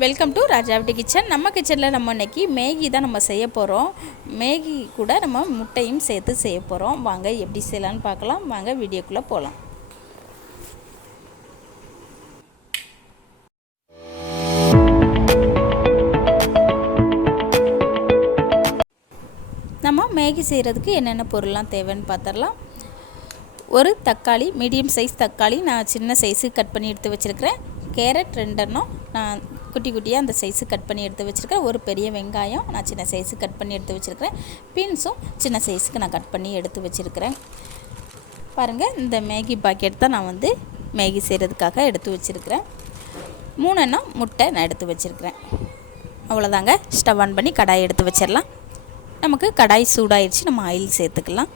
Welcome to ராஜாவிட்டி kitchen. நம்ம கிச்சனில் நம்ம இன்றைக்கி மேகி தான் நம்ம செய்ய போகிறோம். மேகி கூட நம்ம முட்டையும் சேர்த்து செய்ய போகிறோம். வாங்க எப்படி செய்யலான்னு பார்க்கலாம். வாங்க வீடியோக்குள்ளே போகலாம். நம்ம மேகி செய்கிறதுக்கு என்னென்ன பொருள்லாம் தேவைன்னு பார்த்துடலாம். ஒரு தக்காளி, மீடியம் சைஸ் தக்காளி நான் சின்ன சைஸுக்கு கட் பண்ணி எடுத்து வச்சுருக்கிறேன். கேரட் 2 எண்ணம் நான் குட்டி குட்டியாக அந்த சைஸு கட் பண்ணி எடுத்து வச்சுருக்கிறேன். ஒரு பெரிய வெங்காயம் நான் சின்ன சைஸு கட் பண்ணி எடுத்து வச்சுருக்கிறேன். பீன்ஸும் சின்ன சைஸுக்கு நான் கட் பண்ணி எடுத்து வச்சுருக்கிறேன். பாருங்கள், இந்த மேகி பாக்கெட் தான் நான் மேகி செய்கிறதுக்காக எடுத்து வச்சுருக்கிறேன். 3 எண்ணம் முட்டை நான் எடுத்து வச்சுருக்கிறேன். அவ்வளோதாங்க. ஸ்டவ் ஆன் பண்ணி கடாய் எடுத்து வச்சிடலாம். நமக்கு கடாய் சூடாயிடுச்சு, நம்ம ஆயில் சேர்த்துக்கலாம்.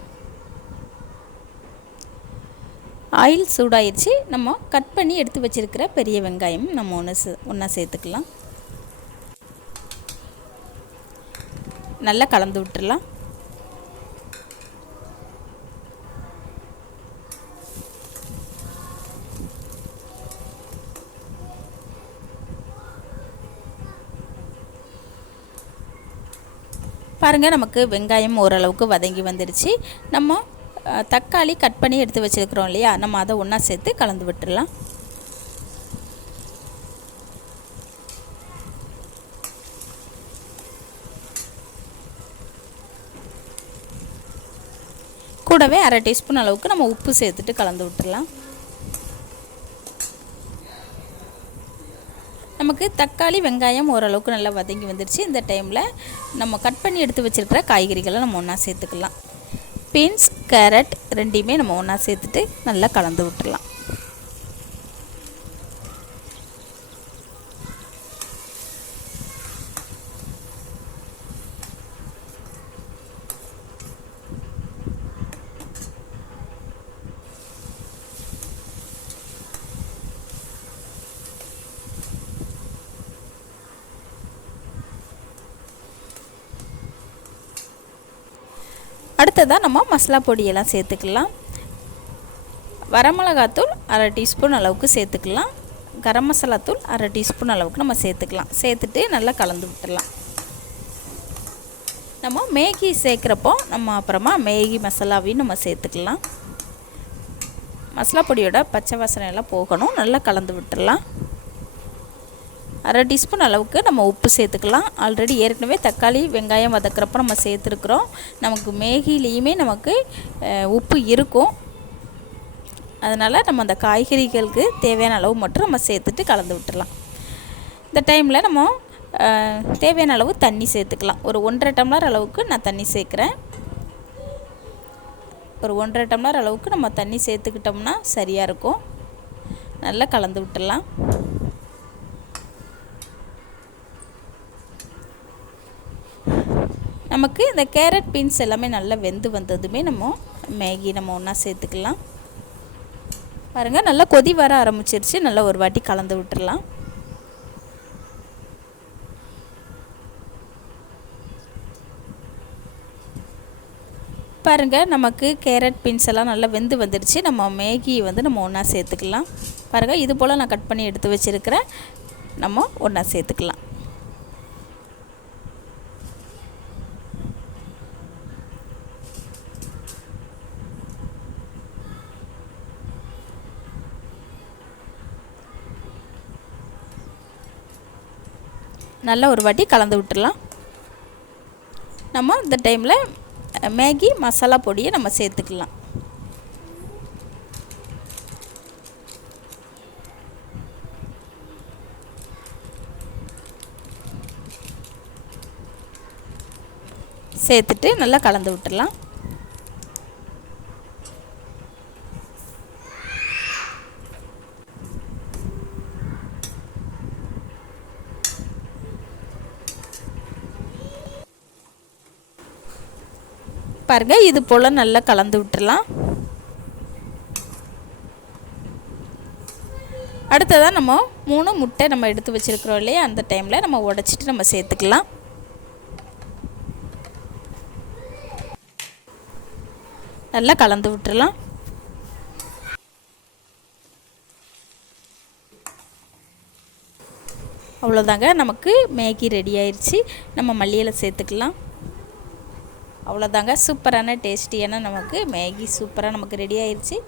ஆயில் சூடாயிடுச்சு. நம்ம கட் பண்ணி எடுத்து வச்சுருக்கிற பெரிய வெங்காயம் நம்ம ஒன்றா சேர்த்துக்கலாம். நல்லா கலந்து விட்டுடலாம். பாருங்கள், நமக்கு வெங்காயம் ஓரளவுக்கு வதங்கி வந்துடுச்சு. நம்ம தக்காளி கட் பண்ணி எடுத்து வச்சுருக்கிறோம் இல்லையா, நம்ம அதை ஒன்றா சேர்த்து கலந்து விட்டுடலாம். கூடவே 1/2 டீஸ்பூன் அளவுக்கு நம்ம உப்பு சேர்த்துட்டு கலந்து விட்டுடலாம். நமக்கு தக்காளி வெங்காயம் ஓரளவுக்கு நல்லா வதங்கி வந்துடுச்சு. இந்த டைமில் நம்ம கட் பண்ணி எடுத்து வச்சுருக்கிற காய்கறிகளை நம்ம ஒன்றா சேர்த்துக்கலாம். பீன்ஸ், கேரட் ரெண்டையுமே நம்ம ஒன்றா சேர்த்துட்டு நல்லா கலந்து விட்டுடலாம். அடுத்ததாக நம்ம மசாலா பொடியெல்லாம் சேர்த்துக்கலாம். வரமிளகாத்தூள் 1/2 டீஸ்பூன் அளவுக்கு சேர்த்துக்கலாம். கரம் மசாலா தூள் 1/2 டீஸ்பூன் அளவுக்கு நம்ம சேர்த்துக்கலாம். சேர்த்துட்டு நல்லா கலந்து விட்டுடலாம். நம்ம மேகி சேர்க்குறப்போ நம்ம அப்புறமா மேகி மசாலாவையும் நம்ம சேர்த்துக்கலாம். மசாலா பொடியோட பச்சை வாசனை எல்லாம் போகணும். நல்லா கலந்து விட்டுடலாம். 1/2 டீஸ்பூன் அளவுக்கு நம்ம உப்பு சேர்த்துக்கலாம். ஆல்ரெடி ஏற்கனவே தக்காளி வெங்காயம் வதக்கிறப்போ நம்ம சேர்த்துருக்குறோம். நமக்கு மேகிலேயுமே நமக்கு உப்பு இருக்கும். அதனால் நம்ம அந்த காய்கறிகளுக்கு தேவையான அளவு மட்டும் நம்ம சேர்த்துட்டு கலந்து விட்டுடலாம். இந்த டைமில் நம்ம தேவையான அளவு தண்ணி சேர்த்துக்கலாம். ஒரு 1.5 டம்ளர் அளவுக்கு நான் தண்ணி சேர்க்குறேன். ஒரு 1.5 டம்ளர் அளவுக்கு நம்ம தண்ணி சேர்த்துக்கிட்டோம்னா சரியாக இருக்கும். நல்லா கலந்து விட்டுடலாம். நமக்கு இந்த கேரட் பீன்ஸ் எல்லாமே நல்லா வெந்து வந்ததுமே நம்ம மேகி நம்ம ஒன்றா சேர்த்துக்கலாம். பாருங்கள், நல்லா கொதி வர ஆரம்பிச்சிருச்சு. நல்லா ஒரு வாட்டி கலந்து விட்டுடலாம். பாருங்கள், நமக்கு கேரட் பீன்ஸ் எல்லாம் நல்லா வெந்து வந்துடுச்சு. நம்ம மேகி நம்ம ஒன்றா சேர்த்துக்கலாம். பாருங்கள், இது போல் நான் கட் பண்ணி எடுத்து வச்சுருக்கிறேன். நம்ம ஒன்றா சேர்த்துக்கலாம். நல்லா ஒரு வாட்டி கலந்து விட்டுடலாம். நம்ம இந்த டைமில் மேகி மசாலா பொடியை நம்ம சேர்த்துக்கலாம். சேர்த்துட்டு நல்லா கலந்து விட்டுடலாம். பாருங்கள், இது போல் நல்லா கலந்து விட்டுடலாம். அடுத்ததாக நம்ம 3 முட்டை நம்ம எடுத்து வச்சுருக்கிறோம் இல்லையா, அந்த டைமில் நம்ம உடச்சிட்டு நம்ம சேர்த்துக்கலாம். நல்லா கலந்து விட்டுறலாம். அவ்வளோதாங்க, நமக்கு மேகி ரெடி ஆயிடுச்சு. நம்ம மல்லி இலை சேர்த்துக்கலாம். அவ்வளோதாங்க, சூப்பரான டேஸ்டியான நமக்கு மேகி சூப்பராக நமக்கு ரெடி ஆயிடுச்சு.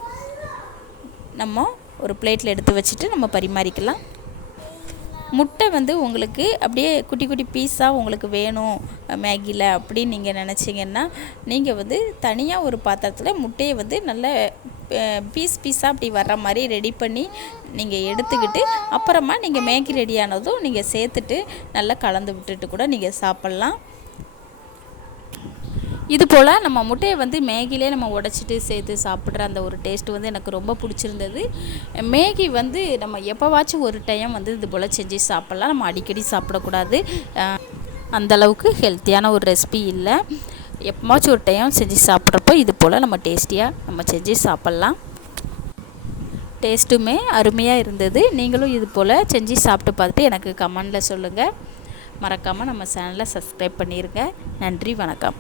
நம்ம ஒரு பிளேட்டில் எடுத்து வச்சுட்டு நம்ம பரிமாறிக்கலாம். முட்டை வந்து உங்களுக்கு அப்படியே குட்டி குட்டி பீஸாக உங்களுக்கு வேணும் மேகியில் அப்படின்னு நீங்கள் நினச்சிங்கன்னா, நீங்கள் வந்து தனியாக ஒரு பாத்திரத்தில் முட்டையை வந்து நல்ல பீஸாக அப்படி வர்ற மாதிரி ரெடி பண்ணி நீங்கள் எடுத்துக்கிட்டு, அப்புறமா நீங்கள் மேகி ரெடியானதும் நீங்கள் சேர்த்துட்டு நல்லா கலந்து விட்டுட்டு கூட நீங்கள் சாப்பிட்லாம். இது போல் நம்ம முட்டையை வந்து மேகிலே நம்ம உடச்சிட்டு சேர்த்து சாப்பிட்ற அந்த ஒரு டேஸ்ட்டு வந்து எனக்கு ரொம்ப பிடிச்சிருந்தது. மேகி வந்து நம்ம எப்போவாச்சும் ஒரு டைம் வந்து இது போல் செஞ்சு சாப்பிட்லாம். நம்ம அடிக்கடி சாப்பிடக்கூடாது. அந்தளவுக்கு ஹெல்த்தியான ஒரு ரெசிபி இல்லை. எப்போவாச்சும் ஒரு டைம் செஞ்சு சாப்பிட்றப்போ இது போல் நம்ம டேஸ்டியாக நம்ம செஞ்சு சாப்பிட்லாம். டேஸ்ட்டுமே அருமையாக இருந்தது. நீங்களும் இது போல் செஞ்சு சாப்பிட்டு பார்த்துட்டு எனக்கு கமெண்டில் சொல்லுங்கள். மறக்காமல் நம்ம சேனலை சப்ஸ்கிரைப் பண்ணிடுங்க. நன்றி, வணக்கம்.